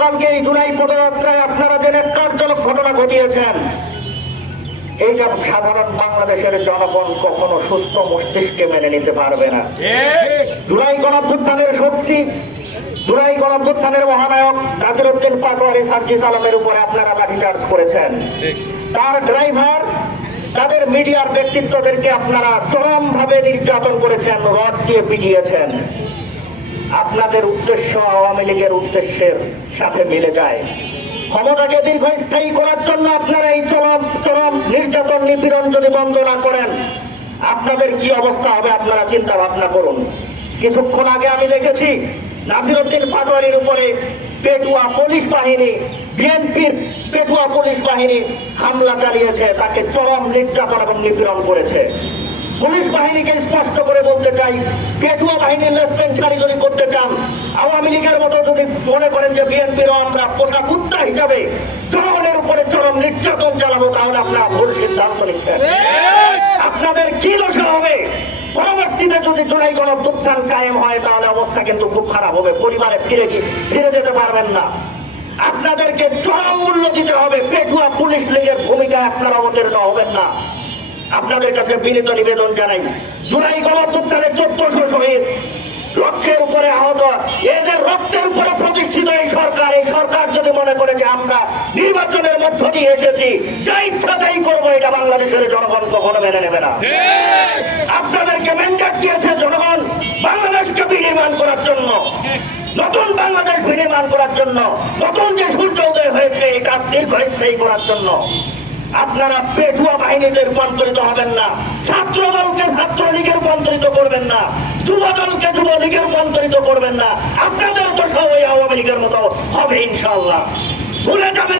গতকালকে এই জুলাই পদযাত্রায় আপনারা যে ন্যাক্কারজনক ঘটনা ঘটিয়েছেন, এইটা সাধারণ বাংলাদেশের জনগণ কখনো সুস্থ মস্তিষ্কে মেনে নিতে পারবে না। জুলাই গণঅভ্যুত্থানের শক্তি, জুলাই গণঅভ্যুত্থানের মহানায়ক নাসিরউদ্দিন পাটোয়ারি সার্জিস আলমের উপরে আপনারা লাঠিচার্জ করেছেন। তার ড্রাইভার, তাদের মিডিয়ার ব্যক্তিত্বদেরকে আপনারা চরমভাবে নির্যাতন করেছেন, রড দিয়ে পিটিয়েছেন। আপনাদের উদ্দেশ্য আওয়ামী লীগের উদ্দেশ্যের সাথে মিলে যায়। ক্ষমতাকে দীর্ঘস্থায়ী করার জন্য আপনারা এই চরম নির্যাতন নিপীড়ন যদি বন্ধ না করেন, আপনাদের কি অবস্থা হবে আপনারা চিন্তা ভাবনা করুন। কিছুক্ষণ আগে আমি দেখেছি নাসিরউদ্দিন পাটোয়ারির উপরে পেটুয়া পুলিশ বাহিনী, বিএনপির পেটুয়া পুলিশ বাহিনী হামলা চালিয়েছে, তাকে চরম নির্যাতন এবং নিপীড়ন করেছে। পুলিশ বাহিনীকে স্পষ্ট করে বলতে চাই, পেটুয়া বাহিনীর লেসপেন্সারি যদি করতে চান, আওয়ামী লীগের মতো যদি মনে করেন যে বিএনপিরও আমরা পোষা কুত্তা হিসাবে জনগণের উপরে চরম নির্যাতন চালাবো, তাহলে আপনারা ভুল সিদ্ধান্ত নিচ্ছেন। আপনাদের কি দশা হবে? পরবর্তীতে যদি জুলাই গণঅভ্যুত্থান কায়েম হয়, তাহলে অবস্থা কিন্তু খুব খারাপ হবে। পরিবারে ফিরে যেতে পারবেন না। আপনাদেরকে চরম মূল্য দিতে হবে। পেটুয়া পুলিশ লীগের ভূমিকায় আপনারা অবতীর্ণ হবেন না। আপনাদের কাছে বিনীত নিবেদন জানাই, জুলাই গণঅভ্যুত্থানে 1400 শহীদ, লক্ষের উপরে আহত, এদের রক্তের উপরে প্রতিষ্ঠিত এই সরকার যদি মনে করে যে আমরা নির্বাচনের মধ্য দিয়ে এসেছি, যা ইচ্ছা তাই করবো, এটা বাংলাদেশের জনগণ কখনো মেনে নেবে না। আপনাদেরকে ম্যান্ডেট দিয়েছে জনগণ বাংলাদেশকে বিনির্মাণ করার জন্য, নতুন বাংলাদেশ বিনির্মাণ করার জন্য, নতুন যে সূর্য উদয় হয়েছে এটা দীর্ঘস্থায়ী করার জন্য। আপনারা পেটুয়া বাহিনীতে রূপান্তরিত হবেন না, ছাত্র দলকে ছাত্রলীগে রূপান্তরিত করবেন না, যুব দলকে যুবলীগে রূপান্তরিত করবেন না। আপনাদের তো সবাই আওয়ামী লীগের মতো হবে ইনশাআল্লাহ। ভুলে যাবেন।